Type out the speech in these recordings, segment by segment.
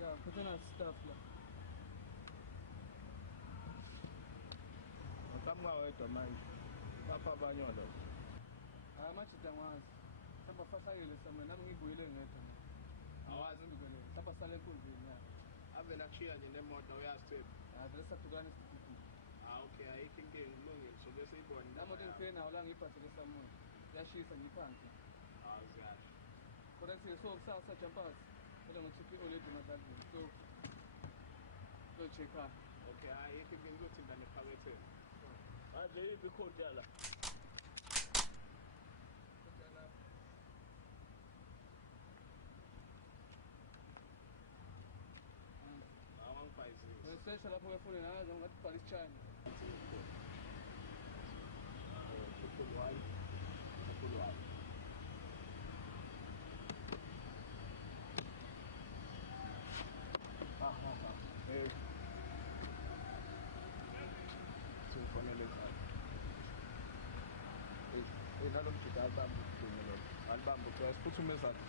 Yeah, put in our stuff la. Kama wewe manje. Papa banyola. Amachita ngwazi. Saba fasa yele samwe nami ngibuyele ngedwa. Awazi ngibele. Saba sale enkundleni ya. avela kushiya nje nemoto uyasithemba. Vele sahlukana isibhibhi. Okay, ayikho inkinga ilungile so bese ibona. La moto engifike nawo la ngiyiphathele samoya. Yashisa ngiphansi. Awuzazi. Kodwa siye so kusasa jumpers. Kodwa ngokuthi oledi madadini. So check out. Okay, ayikho inkinga uzothinta nephakethe. Manje yipi ikhodi yala? Sesha lapho befuna nazo ngathi bhala isichana. Sifonele sana. Nalo mjika albambu kudume albambu kwa siphuthume zakhe.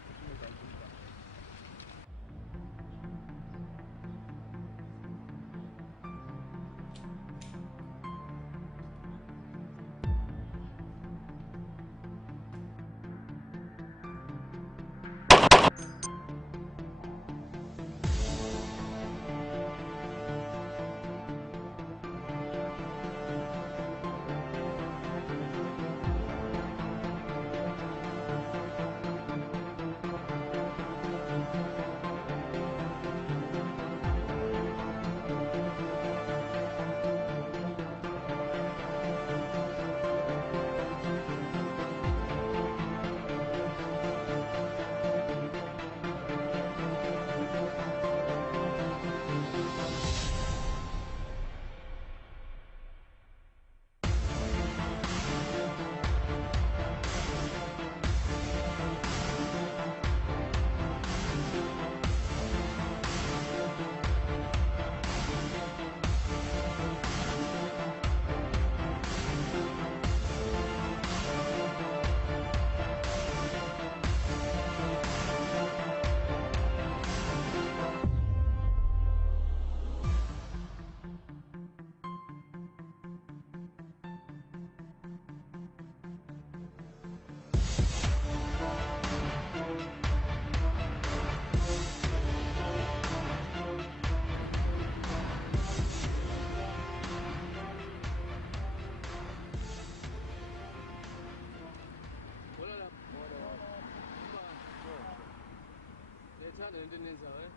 Lento eniyenzayo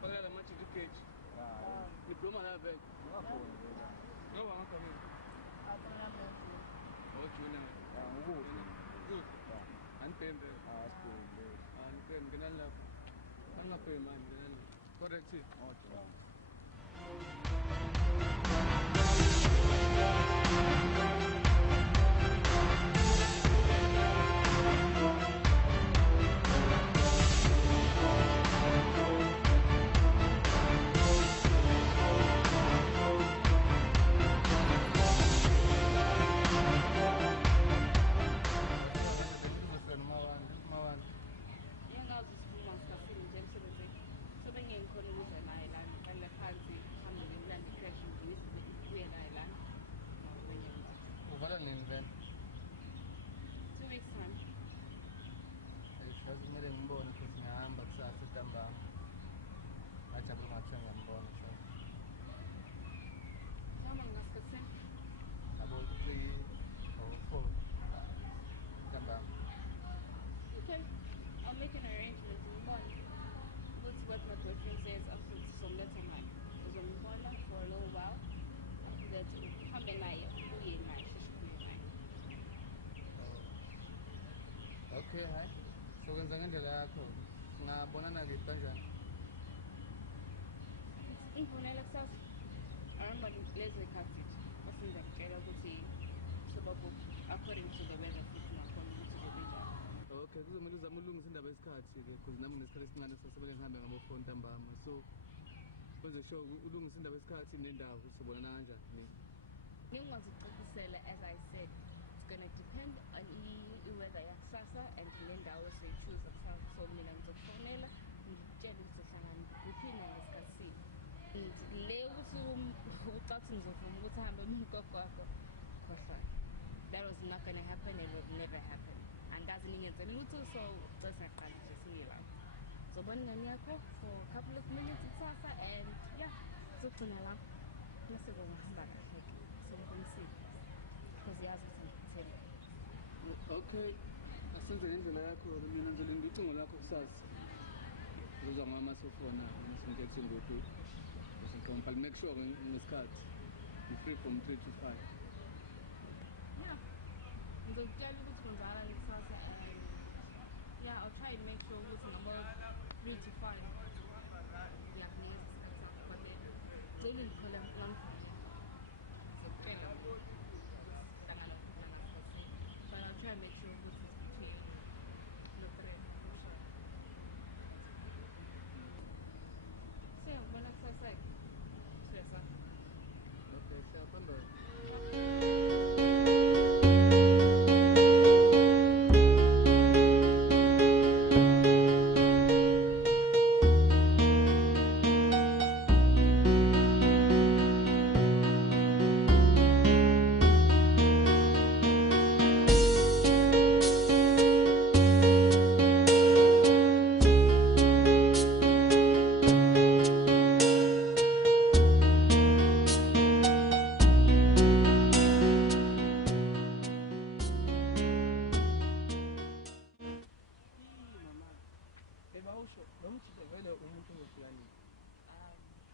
fakela manje kwi-page diploma la vele ngoba ngakho anipembe anipembe ngenani lapho angingapembe manje ngenani correct uvala nini vele 2 weeks time. Sikazi kumele ngibone futhi ngihamba kusasa ntambama ngajabula ngathiwa ngiyambona Noma ngasikhathi yabo 3 or 4 ntambama. okay, I'll make an arrangement in the morning. But what my boyfriend says after some letter man is on the for a little while. After that, I'm a liar. Okay, hai. So kwenza ngendlela yakho. Ngabonana liphi kanjani? Ngivunela kusasa. Aramba lezi khathi basinza ngitshela ukuthi sababu according to the weather futhi nakhona ukuthi kubenjani. Okay, kuzomela uzame ulungisa indaba yesikhathi-ke because nami nesikhathi esincane sasebele ngihambe ngabo-4 ntambama so kwenze sure ulungisa indaba yesikhathi nendawo sobonana kanjani. Ningazicacisela as I said, it's gonna depend on i-weather yakusasa and nendawo soyichoose kusasa. So mina ngizokufonela ngikutshele ukuthi uhlangana kuphina ngesikhathi le ukuthi ucathi ngizovuma ukuthi ahambe nomgogo wakho khohlwa. That was not gonna happen and it would never happen. Angazi ningenze lutho so just ngaqala nje singilapho. Zobona ingane yakho for a couple of minutes kusasa and yeah, sizogcina la. Bese ngihamba kahle. Sengiqinisile. Because yazi ukuthi ngikuthele. Okay, asenze ngendlela yakho mina ngizole ngicingo lakho kusasa uzwa mama sofona ngisingethe ngoku usikhompa make sure ngesikhathi you free from 3 to 5 Yeah, ngizokutshela ukuthi kwenzakalani kusasa and yeah, I'll try and make sure ukuthi noma 3 to 5 ngiyakunikeza isikhathi sakho kodwa jeli ngithola ngomfana ngizokutshela but I'll try and make sure ukuthi it's between the 3 siyabona kusasa siyasa okay siyahamba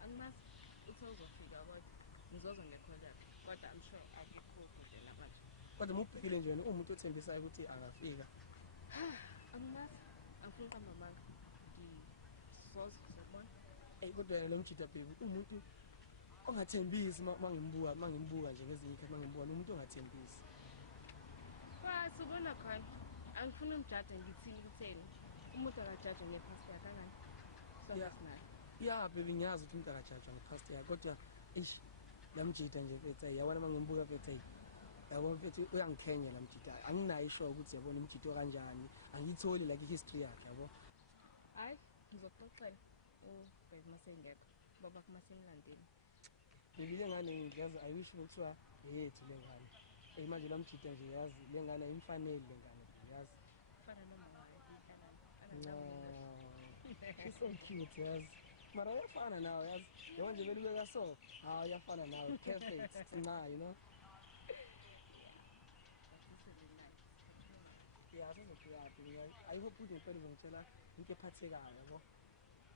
angimazi ukuthi uzofika kodwa ngizozwa nge-contact kodwa I'm sure akukho nje namanje. Kodwa mubhekile nje umuntu othembisayo ukuthi angafika. Angimazi angifuni uqamba amanga ngizozibona. Kodwa yena lo mjida baby umuntu ongathembisi mangimbuka nje ngezinye ikhathi mangimbuka umuntu ongathembisi. Right, ubona khona angifuni umjaji ngithini kutheni umuntu akajaji ngepasi yakhe kangani. Yeah. Yeah baby ngiyazi ukuthi umuntu akajajwa ngepast yakhe kodwa lamjida nje mfethu yabona mangimbuka mfethu yabona mfethu uyangikhenya lamjida anginayo ishow ukuthi yabona umjida kanjani angiyitholi like history yakhe yabo. Hayi ngizokuxoxela ubheka masengekho baba kumasemlandeni. Bebile ngane ngiyazi I wish ukuthiwa yethu lengane. Manje lamjida nje yazi lengane ayimfanele lengane yazi. Fana nomama wakhe She's so cute yazi. Mara uyafana nawe yazi. Yebo nje belibeka so. Uyafana nawe perfect. Nca you know. Yeah, I hope ukuthi ngicela ngitshela into ephathekayo yabo.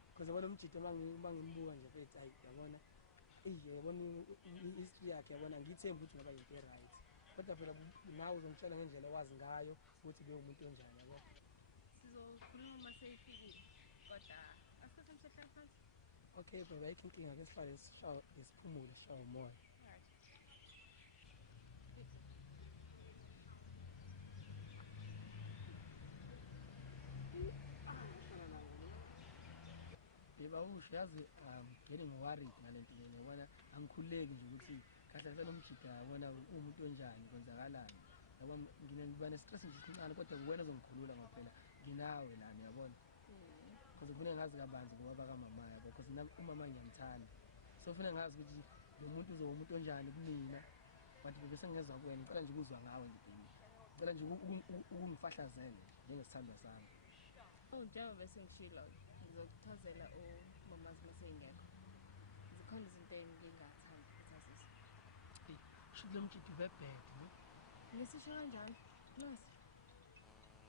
Because yabona umjito mangimbuka nje mfethu yabona. Yabona history yakhe yabona ngithemba ukuthi ngaba into right. Kodwa phela nawe uzongitshela ngendlela owazi ngayo ukuthi lo umuntu onjani yabo. Sizokhuluma maseyifikile kodwa asithathe umhlahla phansi. Okay baby ayikho inkinga ke sihlale ngesiphumulo sishawe umoya. Yebawusho yazi ngene ngiworried ngalento le yabona angikhuleki nje ukuthi kahle kahle nomjida yabona umuntu onjani kwenzakalani yabo ngiba nestress nje isincane kodwa kuwena ozongikhulula ngoba nginawe lana yabona because ufuna ngazi kabanzi ngoba kamama yabo because umama ngiyamthanda so ufuna ngazi ukuthi lo muntu uzoba umuntu onjani kumina but bese ngezwe kuwena ngicela nje ukuzwa ngawe ngidini ngicela nje ukungifahlazele njengesithandwa sami. Njengoba bese ngishilo ngizokuchazela umamazi masengekho. Zikhona izinto engingathandi ukuthazisa. Shilo mjidi vebhede no? Ngisisho kanjani? Nasi.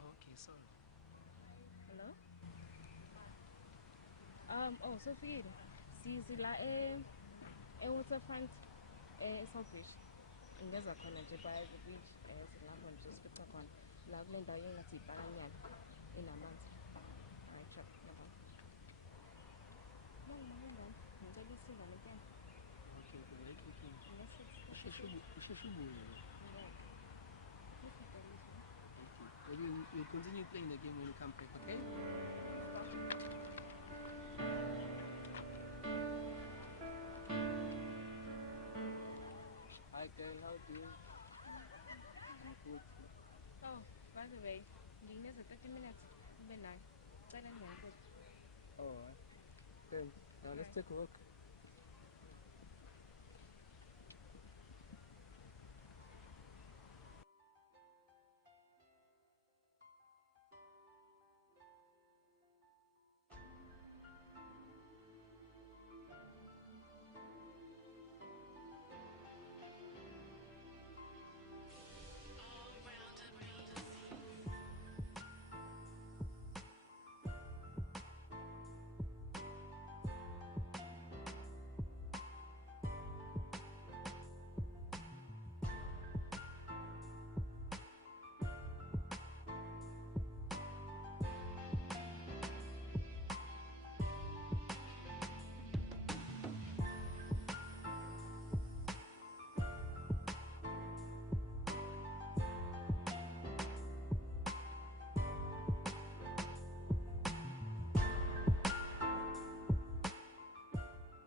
Okay, sorry. Hello? Oh, sofikile. Sila e-waterfront e-Southbridge. Ngeza khona nje by the beach. Silapho nje sifica khona. La kule ndawo engathi ibhakanyana enamanzi. Hayi cha, baba. Ngicela isiza ngempela. Okay, great looking. Yes. Usheshubuye. Okay. We'll continue playing the game when you come back, okay? Hi, Kyle. How are you? Good. Oh, by the way, ngingenza 30 minutes ube nayo. Cela ngiyakuthi. Oh, okay. Now let's take a look.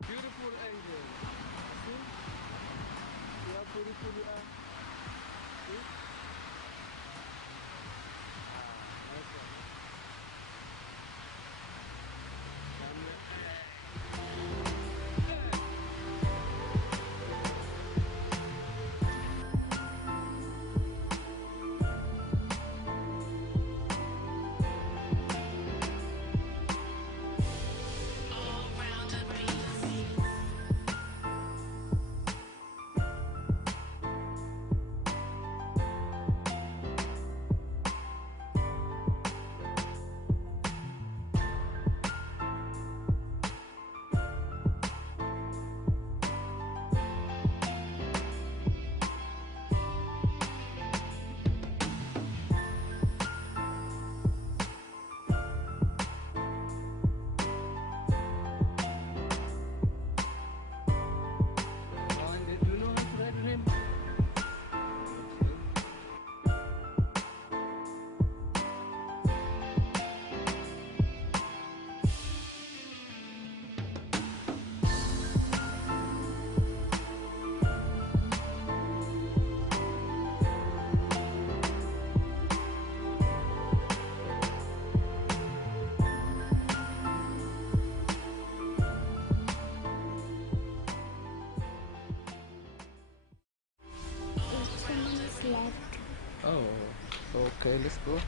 Beautiful angel. See? See how beautiful you are? See? Nice one. Do you know how to ride with him? There's 2 minutes left. Oh, okay, let's go.